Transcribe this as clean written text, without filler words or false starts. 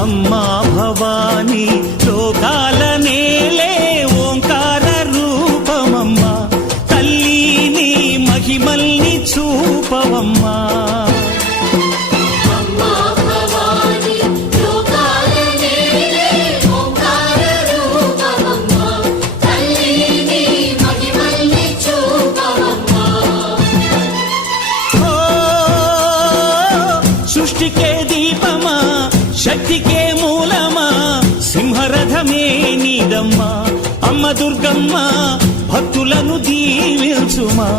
అమ్మా భవానీ లోకాల నేలే ఓంకార రూపమమ్మా, తల్లి నీ మహిమల్ని చూపవమ్మా. సృష్టికే దీపమా, శక్తికే మూలమా, సింహరథమే నీదమ్మా. అమ్మ దుర్గమ్మ భక్తులను దీవించుమా.